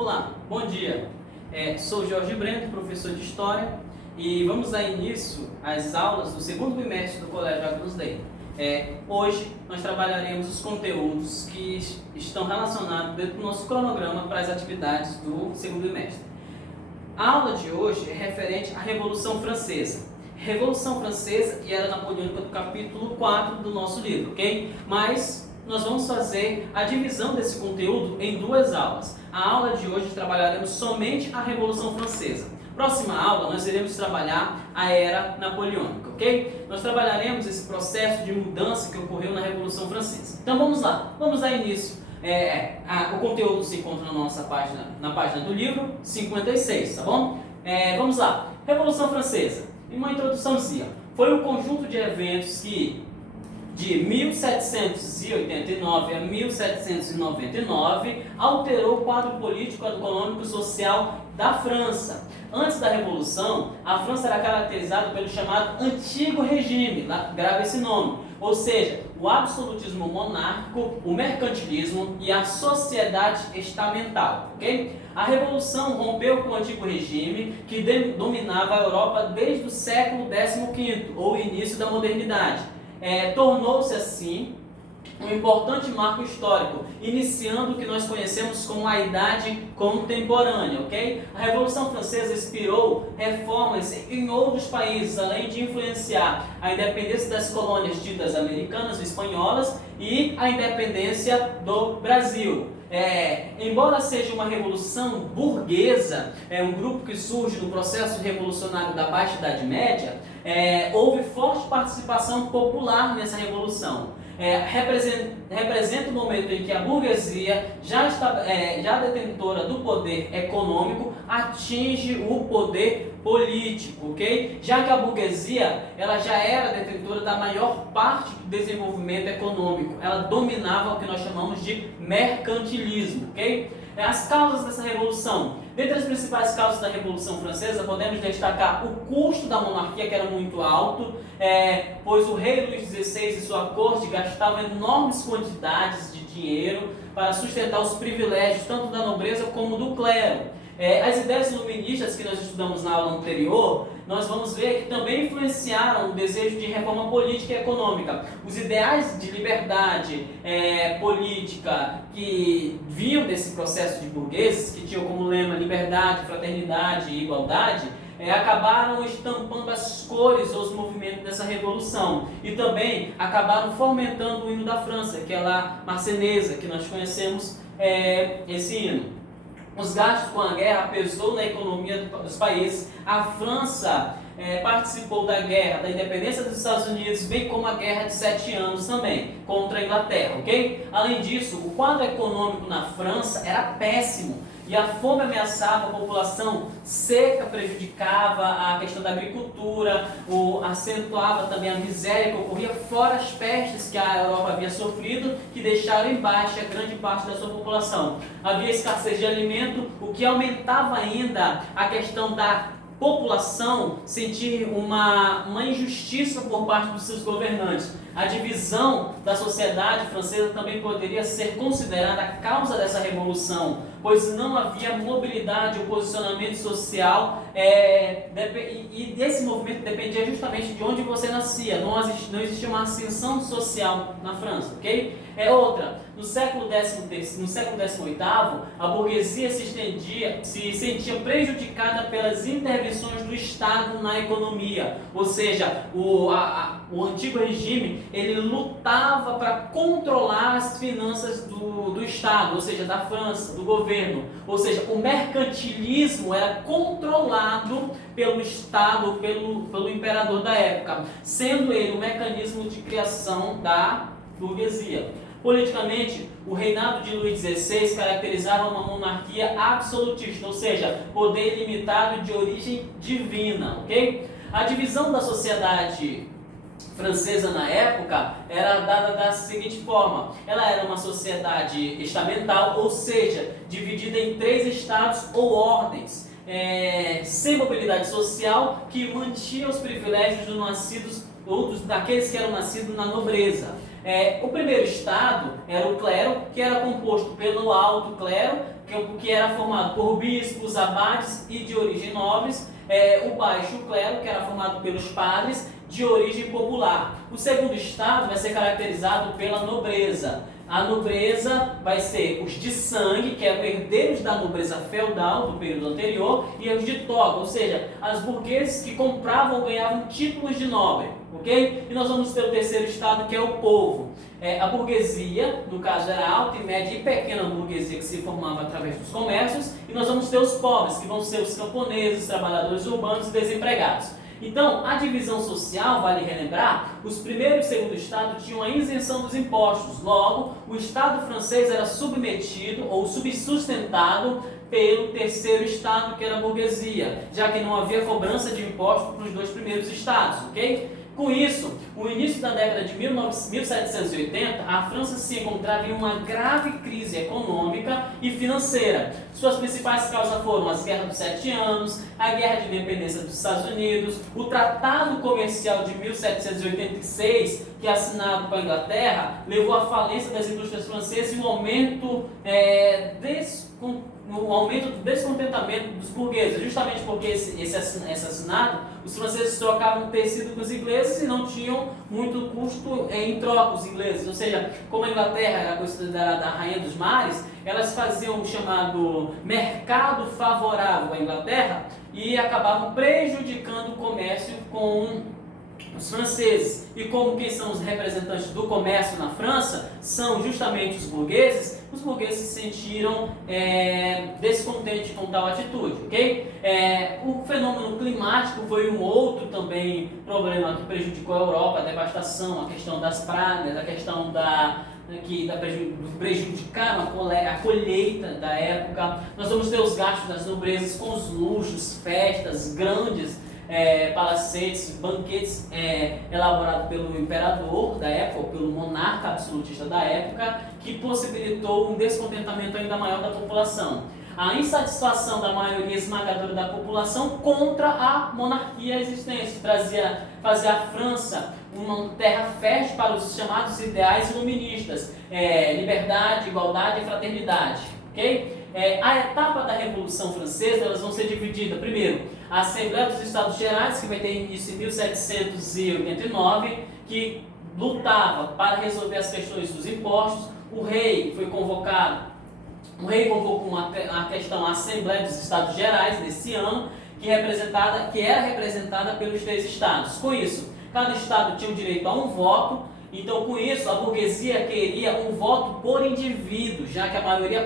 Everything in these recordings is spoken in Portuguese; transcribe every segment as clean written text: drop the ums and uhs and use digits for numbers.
Olá, bom dia. Sou Jorge Brento, professor de História, e vamos dar início às aulas do segundo bimestre do Colégio Agnus Dei. Hoje nós trabalharemos os conteúdos que estão relacionados dentro do nosso cronograma para as atividades do segundo bimestre. A aula de hoje é referente à Revolução Francesa. Revolução Francesa e Era Napoleônica do capítulo 4 do nosso livro, ok? Mas nós vamos fazer a divisão desse conteúdo em duas aulas. A aula de hoje trabalharemos somente a Revolução Francesa. Próxima aula nós iremos trabalhar a Era Napoleônica, ok? Nós trabalharemos esse processo de mudança que ocorreu na Revolução Francesa. Então vamos lá, vamos dar início. O conteúdo se encontra na nossa página, na página do livro 56, tá bom? Vamos lá. Revolução Francesa. Em uma introduçãozinha, foi um conjunto de eventos que de 1789 a 1799 alterou o quadro político, econômico e social da França. Antes da Revolução, a França era caracterizada pelo chamado Antigo Regime, grava esse nome, ou seja, o absolutismo monárquico, o mercantilismo e a sociedade estamental, ok? A Revolução rompeu com o Antigo Regime, que dominava a Europa desde o século XV, ou início da modernidade. Tornou-se assim um importante marco histórico, iniciando o que nós conhecemos como a Idade Contemporânea, ok? A Revolução Francesa inspirou reformas em outros países, além de influenciar a independência das colônias ditas americanas e espanholas e a independência do Brasil. Embora seja uma revolução burguesa, um grupo que surge no processo revolucionário da Baixa Idade Média, houve forte participação popular nessa revolução. Representa o momento em que a burguesia, já detentora do poder econômico, atinge o poder político, ok? Já que a burguesia ela já era detentora da maior parte do desenvolvimento econômico, ela dominava o que nós chamamos de mercantilismo, ok? As causas dessa revolução. Dentre as principais causas da Revolução Francesa, podemos destacar o custo da monarquia, que era muito alto, pois o rei Luís XVI e sua corte gastavam enormes quantidades de dinheiro para sustentar os privilégios tanto da nobreza como do clero. As ideias iluministas que nós estudamos na aula anterior, nós vamos ver que também influenciaram o desejo de reforma política e econômica. Os ideais de liberdade política que vinham desse processo de burgueses, que tinham como lema liberdade, fraternidade e igualdade, acabaram estampando as cores ou os movimentos dessa revolução. E também acabaram fomentando o hino da França, que é a Marselhesa, que nós conhecemos esse hino. Os gastos com a guerra pesou na economia dos países. A França participou da guerra da independência dos Estados Unidos, bem como a Guerra de 7 anos também, contra a Inglaterra, ok? Além disso, o quadro econômico na França era péssimo. E a fome ameaçava a população, seca prejudicava a questão da agricultura, acentuava também a miséria que ocorria, fora as pestes que a Europa havia sofrido, que deixaram em baixa grande parte da sua população. Havia escassez de alimento, o que aumentava ainda a questão da população sentir uma injustiça por parte dos seus governantes. A divisão da sociedade francesa também poderia ser considerada a causa dessa revolução, pois não havia mobilidade, o posicionamento social, e desse movimento dependia justamente de onde você nascia. Não existia uma ascensão social na França, ok? No século XVIII, a burguesia se sentia prejudicada pelas intervenções do Estado na economia, ou seja, o antigo regime ele lutava para controlar as finanças do Estado, ou seja, da França, do governo. Ou seja, o mercantilismo era controlado pelo Estado, pelo imperador da época, sendo ele o mecanismo de criação da burguesia. Politicamente, o reinado de Luís XVI caracterizava uma monarquia absolutista, ou seja, poder ilimitado de origem divina, ok? A divisão da sociedade francesa na época era dada da seguinte forma: ela era uma sociedade estamental, ou seja, dividida em 3 estados ou ordens, sem mobilidade social, que mantinha os privilégios dos nascidos ou daqueles que eram nascidos na nobreza. O primeiro estado era o clero, que era composto pelo alto clero, que era formado por bispos, abades e de origem nobres, o baixo clero, que era formado pelos padres de origem popular. O segundo estado vai ser caracterizado pela nobreza. A nobreza vai ser os de sangue, que eram herdeiros da nobreza feudal do período anterior, e os de toga, ou seja, as burgueses que compravam ou ganhavam títulos de nobre, ok? E nós vamos ter o terceiro estado, que é o povo. A burguesia, no caso era alta, média e pequena burguesia que se formava através dos comércios, e nós vamos ter os pobres, que vão ser os camponeses, trabalhadores urbanos e desempregados. Então, a divisão social, vale relembrar, os primeiro e segundo estado tinham a isenção dos impostos. Logo, o estado francês era submetido ou subsustentado pelo terceiro estado, que era a burguesia, já que não havia cobrança de impostos para os dois primeiros estados, ok? Com isso, no início da década de 1780, a França se encontrava em uma grave crise econômica e financeira. Suas principais causas foram as Guerras dos 7 Anos, a Guerra de Independência dos Estados Unidos, o Tratado Comercial de 1786, que assinado com a Inglaterra, levou à falência das indústrias francesas e o aumento do descontentamento dos burgueses, justamente porque esse assinado, os franceses trocavam tecido com os ingleses e não tinham muito custo em troca os ingleses, ou seja, como a Inglaterra era considerada a rainha dos mares, elas faziam o chamado mercado favorável à Inglaterra e acabavam prejudicando o comércio com os franceses. E como quem são os representantes do comércio na França são justamente os burgueses se sentiram descontentes com tal atitude, ok? O fenômeno climático foi um outro também problema que prejudicou a Europa, a devastação, a questão das pragas, a questão prejudicaram a colheita da época. Nós vamos ter os gastos das nobrezas com os luxos, festas grandes, palacetes, banquetes elaborados pelo imperador da época, pelo monarca absolutista da época, que possibilitou um descontentamento ainda maior da população. A insatisfação da maioria esmagadora da população contra a monarquia existente, fazia a França uma terra fértil para os chamados ideais iluministas, liberdade, igualdade e fraternidade, ok? A etapa da Revolução Francesa, elas vão ser divididas, primeiro, a Assembleia dos Estados Gerais, que vai ter início em 1789, que lutava para resolver as questões dos impostos. O rei convocou a questão a Assembleia dos Estados Gerais nesse ano, que era representada pelos 3 estados. Com isso, cada estado tinha o direito a um voto. Então, com isso, a burguesia queria um voto por indivíduo, já que a maioria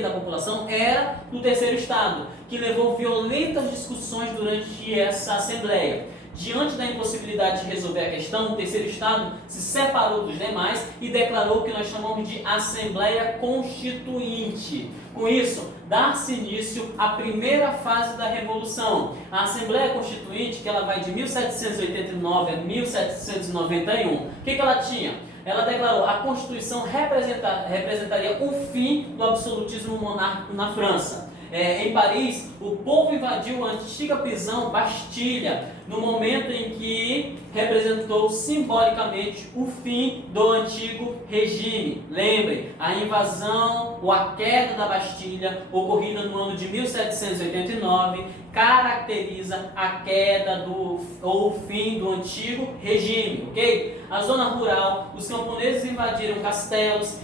da população era do terceiro estado, que levou violentas discussões durante essa assembleia. Diante da impossibilidade de resolver a questão, o terceiro estado se separou dos demais e declarou o que nós chamamos de Assembleia Constituinte. Com isso, dá-se início à primeira fase da Revolução. A Assembleia Constituinte, que ela vai de 1789 a 1791. O que ela tinha? Ela declarou que a Constituição representaria o fim do absolutismo monárquico na França. Em Paris, o povo invadiu a antiga prisão Bastilha, no momento em que representou simbolicamente o fim do antigo regime. Lembre, a invasão ou a queda da Bastilha, ocorrida no ano de 1789, caracteriza a queda ou o fim do antigo regime, ok? A zona rural, os camponeses invadiram castelos,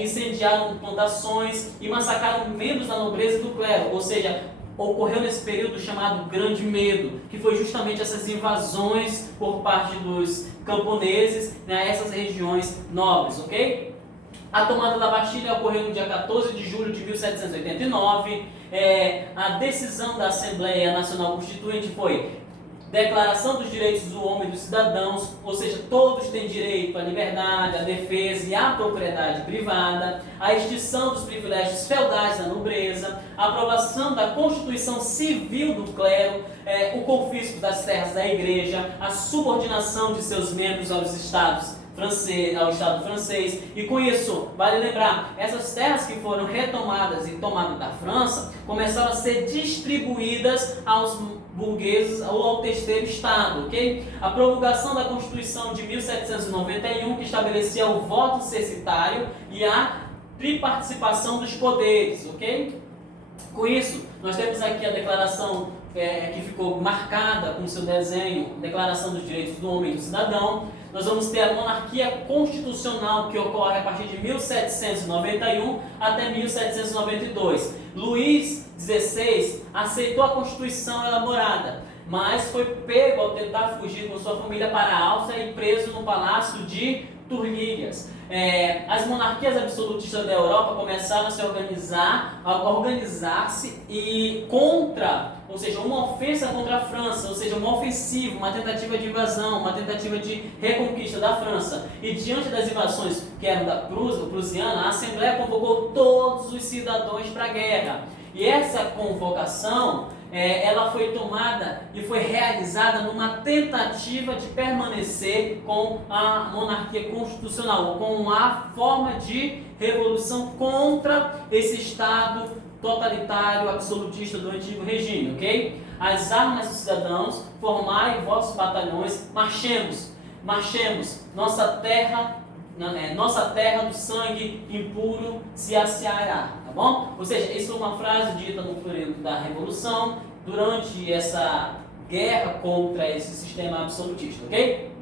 incendiaram plantações e massacraram membros da nobreza e do clero, ou seja, ocorreu nesse período chamado Grande Medo, que foi justamente essas invasões por parte dos camponeses a essas regiões nobres, ok? A tomada da Bastilha ocorreu no dia 14 de julho de 1789. A decisão da Assembleia Nacional Constituinte foi Declaração dos Direitos do Homem e dos Cidadãos, ou seja, todos têm direito à liberdade, à defesa e à propriedade privada, a extinção dos privilégios feudais da nobreza, a aprovação da Constituição Civil do clero, o confisco das terras da igreja, a subordinação de seus membros aos estados ao Estado francês. E com isso, vale lembrar, essas terras que foram retomadas e tomadas da França começaram a ser distribuídas aos burgueses ou ao terceiro Estado, ok? A promulgação da Constituição de 1791, que estabelecia o voto censitário e a triparticipação dos poderes, ok? Com isso, nós temos aqui a declaração que ficou marcada com seu desenho, Declaração dos Direitos do Homem e do Cidadão. Nós vamos ter a monarquia constitucional, que ocorre a partir de 1791 até 1792. Luís XVI aceitou a Constituição elaborada, mas foi pego ao tentar fugir com sua família para a Áustria e preso no Palácio de Turquilhas. As monarquias absolutistas da Europa começaram a organizar-se e contra, ou seja, uma ofensa contra a França, ou seja, uma ofensiva, uma tentativa de invasão, uma tentativa de reconquista da França. E diante das invasões que eram da prussiana, a Assembleia convocou todos os cidadãos para a guerra. E essa convocação ela foi tomada e foi realizada numa tentativa de permanecer com a monarquia constitucional, com a forma de revolução contra esse Estado totalitário, absolutista do antigo regime, ok? As armas dos cidadãos, formai vossos batalhões, marchemos, nossa terra do sangue impuro se asseará, tá bom? Ou seja, isso é uma frase dita no período da Revolução, durante essa guerra contra esse sistema absolutista, ok?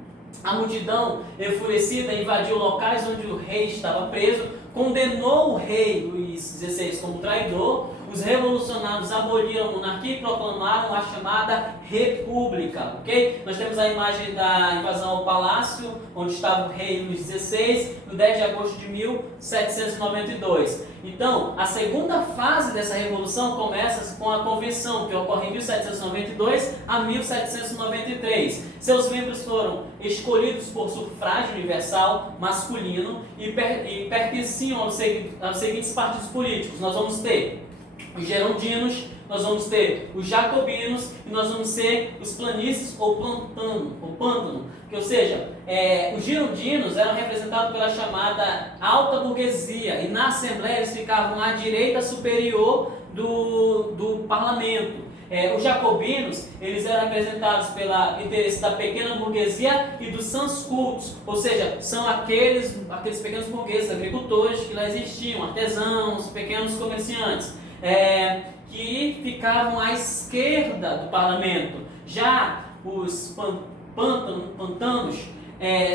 A multidão enfurecida invadiu locais onde o rei estava preso, condenou o rei Luís XVI como traidor. Os revolucionários aboliram a monarquia e proclamaram a chamada República, ok? Nós temos a imagem da invasão ao palácio, onde estava o rei Luís XVI, no 10 de agosto de 1792. Então, a segunda fase dessa revolução começa com a convenção, que ocorre em 1792 a 1793. Seus membros foram escolhidos por sufrágio universal masculino e pertenciam aos seguintes partidos políticos. Nós vamos ter os gerondinos, nós vamos ter os jacobinos e nós vamos ter os planistas ou pântano, que, ou seja, os girondinos eram representados pela chamada alta burguesia e na Assembleia eles ficavam à direita superior do parlamento. Os jacobinos, eles eram representados pelo interesse da pequena burguesia e dos sans cultos, ou seja, são aqueles pequenos burgueses, agricultores que lá existiam, artesãos, pequenos comerciantes, que ficavam à esquerda do parlamento. Já os pantanos,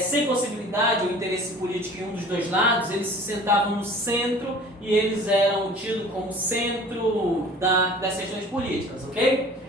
sem possibilidade ou interesse político em um dos dois lados, eles se sentavam no centro e eles eram tidos como centro das questões políticas, ok?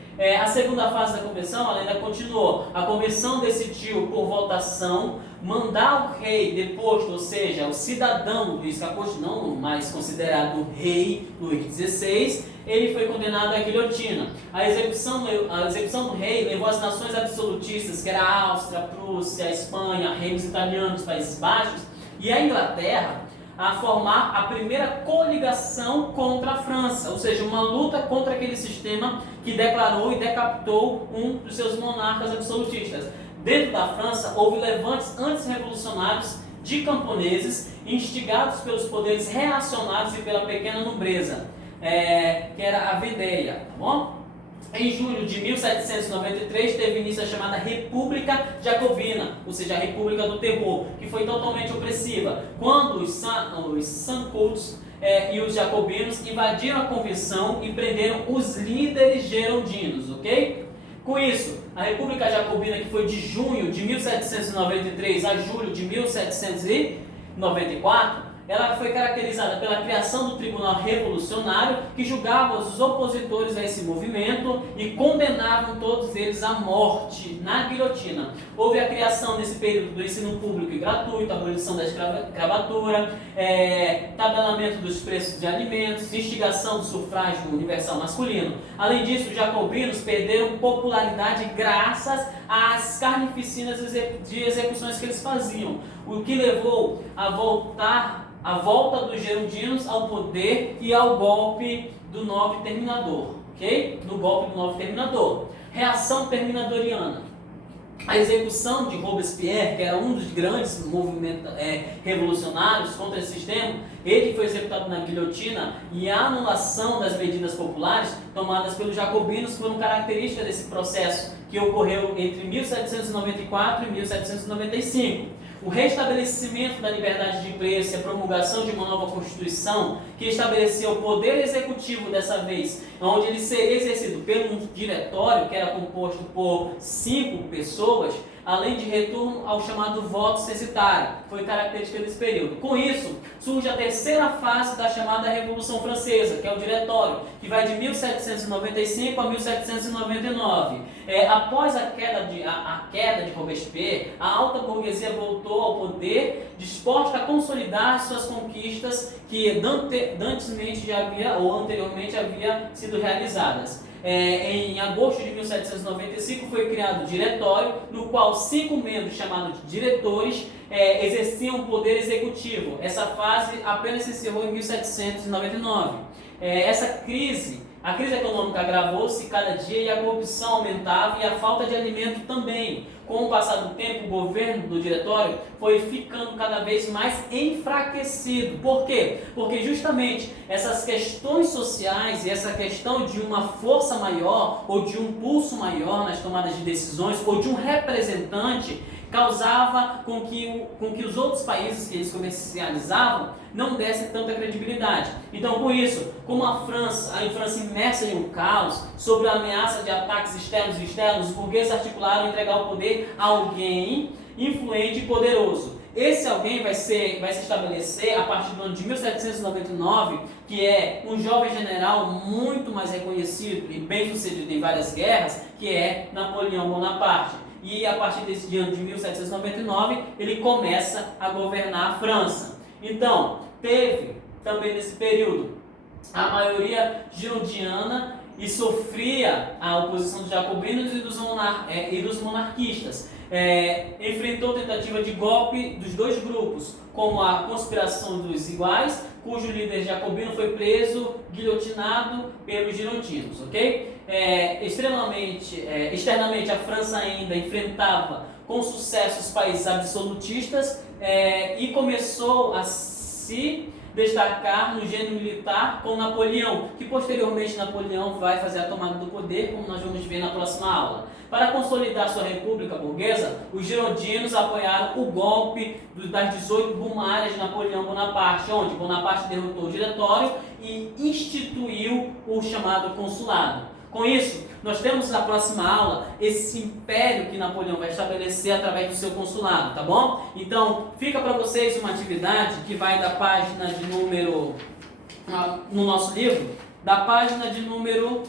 A segunda fase da convenção ela ainda continuou. A convenção decidiu por votação mandar o rei deposto, ou seja, o cidadão Luís XIV, não mais considerado rei Luís XVI, ele foi condenado à guilhotina. A execução do rei levou as nações absolutistas, que era a Áustria, a Prússia, a Espanha, reinos italianos, Países Baixos, e a Inglaterra, a formar a primeira coligação contra a França, ou seja, uma luta contra aquele sistema que declarou e decapitou um dos seus monarcas absolutistas. Dentro da França, houve levantes antirrevolucionários de camponeses, instigados pelos poderes reacionários e pela pequena nobreza, que era a Vendéia, tá bom? Em julho de 1793 teve início a chamada República Jacobina, ou seja, a República do Terror, que foi totalmente opressiva, quando os sans-cultos e os jacobinos invadiram a convenção e prenderam os líderes gerondinos, ok? Com isso, a República Jacobina, que foi de junho de 1793 a julho de 1794, ela foi caracterizada pela criação do Tribunal Revolucionário, que julgava os opositores a esse movimento e condenavam todos eles à morte na guilhotina. Houve a criação nesse período do ensino público e gratuito, a abolição da escravatura, tabelamento dos preços de alimentos, instigação do sufrágio universal masculino. Além disso, os jacobinos perderam popularidade graças às carnificinas de execuções que eles faziam, o que levou a volta dos gerondinos ao poder e ao golpe do Novo Terminador, ok? No golpe do Novo Terminador. Reação terminadoriana. A execução de Robespierre, que era um dos grandes movimentos revolucionários contra esse sistema, ele foi executado na guilhotina, e a anulação das medidas populares tomadas pelos jacobinos foram características desse processo que ocorreu entre 1794 e 1795. o restabelecimento da liberdade de imprensa e a promulgação de uma nova Constituição que estabelecia o poder executivo dessa vez, onde ele seria exercido pelo diretório, que era composto por 5 pessoas, além de retorno ao chamado voto censitário, foi característica desse período. Com isso, surge a terceira fase da chamada Revolução Francesa, que é o diretório, que vai de 1795 a 1799. Após a queda de Robespierre, a alta burguesia voltou ao poder, disposta a consolidar suas conquistas que anteriormente havia sido realizadas. Em agosto de 1795 foi criado o diretório, no qual 5 membros chamados de diretores exerciam o poder executivo. Essa fase apenas se encerrou em 1799. A crise econômica agravou-se cada dia e a corrupção aumentava e a falta de alimento também. Com o passar do tempo, o governo do diretório foi ficando cada vez mais enfraquecido. Por quê? Porque justamente essas questões sociais e essa questão de uma força maior ou de um pulso maior nas tomadas de decisões ou de um representante causava com que os outros países que eles comercializavam não dessem tanta credibilidade. Então, com isso, como a França imersa em um caos, sob a ameaça de ataques externos e externos, os burgueses articularam entregar o poder a alguém influente e poderoso. Esse alguém vai se estabelecer a partir do ano de 1799, que é um jovem general muito mais reconhecido e bem sucedido em várias guerras, que é Napoleão Bonaparte. E a partir desse ano de 1799, ele começa a governar a França. Então, teve também nesse período a maioria girondiana e sofria a oposição dos jacobinos e dos monarquistas. Enfrentou tentativa de golpe dos dois grupos, como a conspiração dos iguais, cujo líder jacobino foi preso, guilhotinado pelos girondinos, ok? Externamente, a França ainda enfrentava com sucesso os países absolutistas e começou a se destacar no gênero militar com Napoleão, que posteriormente Napoleão vai fazer a tomada do poder, como nós vamos ver na próxima aula. Para consolidar sua república burguesa, os girondinos apoiaram o golpe das 18 Brumárias de Napoleão Bonaparte, onde Bonaparte derrotou o diretório e instituiu o chamado consulado. Com isso, nós temos na próxima aula esse império que Napoleão vai estabelecer através do seu consulado, tá bom? Então, fica para vocês uma atividade que vai da página de número, no nosso livro, da página de número,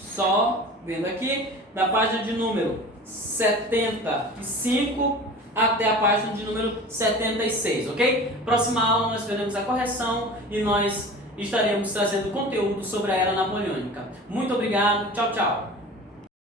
só vendo aqui, da página de número 75 até a página de número 76, ok? Próxima aula nós veremos a correção e nós estaremos trazendo conteúdo sobre a Era Napoleônica. Muito obrigado, tchau, tchau!